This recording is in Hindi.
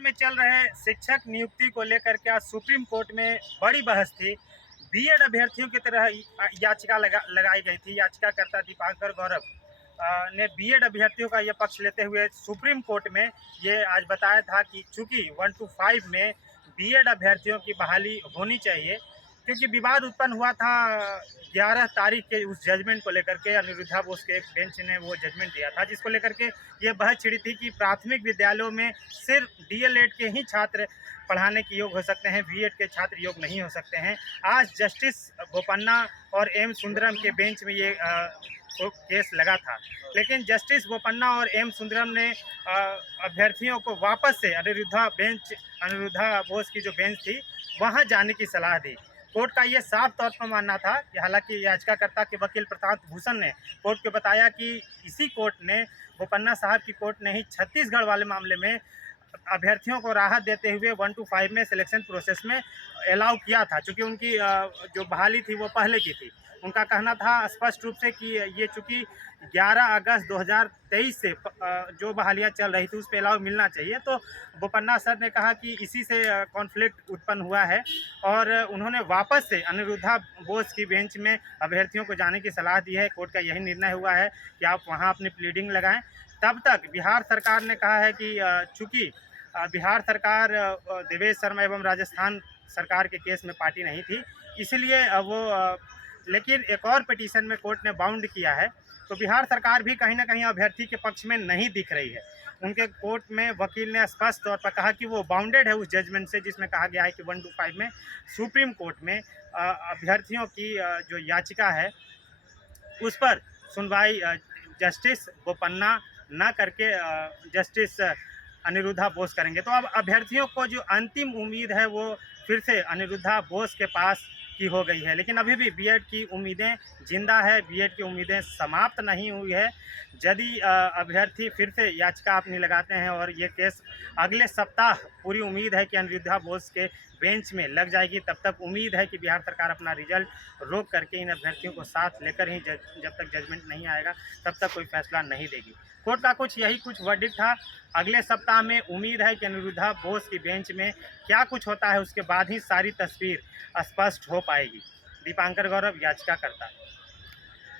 में चल रहे शिक्षक नियुक्ति को लेकर के आज सुप्रीम कोर्ट में बड़ी बहस थी। बीएड अभ्यर्थियों की तरह याचिका लगाई गई थी। याचिकाकर्ता दीपांकर गौरव ने बीएड अभ्यर्थियों का यह पक्ष लेते हुए सुप्रीम कोर्ट में ये आज बताया था कि चूंकि 1 to 5 में बीएड अभ्यर्थियों की बहाली होनी चाहिए, क्योंकि विवाद उत्पन्न हुआ था 11 तारीख के उस जजमेंट को लेकर के। अनिरुद्धा बोस के एक बेंच ने वो जजमेंट दिया था, जिसको लेकर के ये बहस छिड़ी थी कि प्राथमिक विद्यालयों में सिर्फ डीएलएड के ही छात्र पढ़ाने के योग हो सकते हैं, बीएड के छात्र योग नहीं हो सकते हैं। आज जस्टिस बोपन्ना और एम सुंदरम के बेंच में ये केस लगा था, लेकिन जस्टिस बोपन्ना और एम सुंदरम ने अभ्यर्थियों को वापस से अनिरुद्धा बोस की जो बेंच थी वहां जाने की सलाह दी। कोर्ट का ये साफ तौर पर मानना था कि हालांकि याचिकाकर्ता के वकील प्रशांत भूषण ने कोर्ट को बताया कि इसी कोर्ट ने, बोपन्ना साहब की कोर्ट ने ही छत्तीसगढ़ वाले मामले में अभ्यर्थियों को राहत देते हुए 1 to 5 में सिलेक्शन प्रोसेस में अलाउ किया था, चूँकि उनकी जो बहाली थी वो पहले की थी। उनका कहना था स्पष्ट रूप से कि ये चूँकि 11 अगस्त 2023 से जो बहालियाँ चल रही थी उस पर अलाउ मिलना चाहिए, तो बोपन्ना सर ने कहा कि इसी से कॉन्फ्लिक्ट उत्पन्न हुआ है और उन्होंने वापस से अनिरुद्धा बोस की बेंच में अभ्यर्थियों को जाने की सलाह दी है। कोर्ट का यही निर्णय हुआ है कि आप वहाँ अपनी प्लीडिंग लगाएं। तब तक बिहार सरकार ने कहा है कि चूँकि बिहार सरकार देवेश शर्मा एवं राजस्थान सरकार के केस में पार्टी नहीं थी, इसलिए लेकिन एक और पिटीशन में कोर्ट ने बाउंड किया है, तो बिहार सरकार भी कहीं ना कहीं अभ्यर्थी के पक्ष में नहीं दिख रही है। उनके कोर्ट में वकील ने स्पष्ट तौर पर कहा कि वो बाउंडेड है उस जजमेंट से, जिसमें कहा गया है कि 1 to 5 में सुप्रीम कोर्ट में अभ्यर्थियों की जो याचिका है उस पर सुनवाई जस्टिस बोपन्ना न करके जस्टिस अनिरुद्धा बोस करेंगे। तो अब अभ्यर्थियों को जो अंतिम उम्मीद है वो फिर से अनिरुद्धा बोस के पास की हो गई है, लेकिन अभी भी बीएड की उम्मीदें जिंदा है, बीएड की उम्मीदें समाप्त नहीं हुई है। यदि अभ्यर्थी फिर से याचिका अपनी लगाते हैं और ये केस अगले सप्ताह, पूरी उम्मीद है कि अनिरुद्धा बोस के बेंच में लग जाएगी। तब तक उम्मीद है कि बिहार सरकार अपना रिजल्ट रोक करके इन अभ्यर्थियों को साथ लेकर ही जब तक जजमेंट नहीं आएगा तब तक कोई फैसला नहीं देगी। कोर्ट का कुछ वर्डिक्ट था। अगले सप्ताह में उम्मीद है कि अनिरुद्धा बोस की बेंच में क्या कुछ होता है, उसके बाद ही सारी तस्वीर स्पष्ट हो पाएगी। दीपांकर गौरव, याचिकाकर्ता।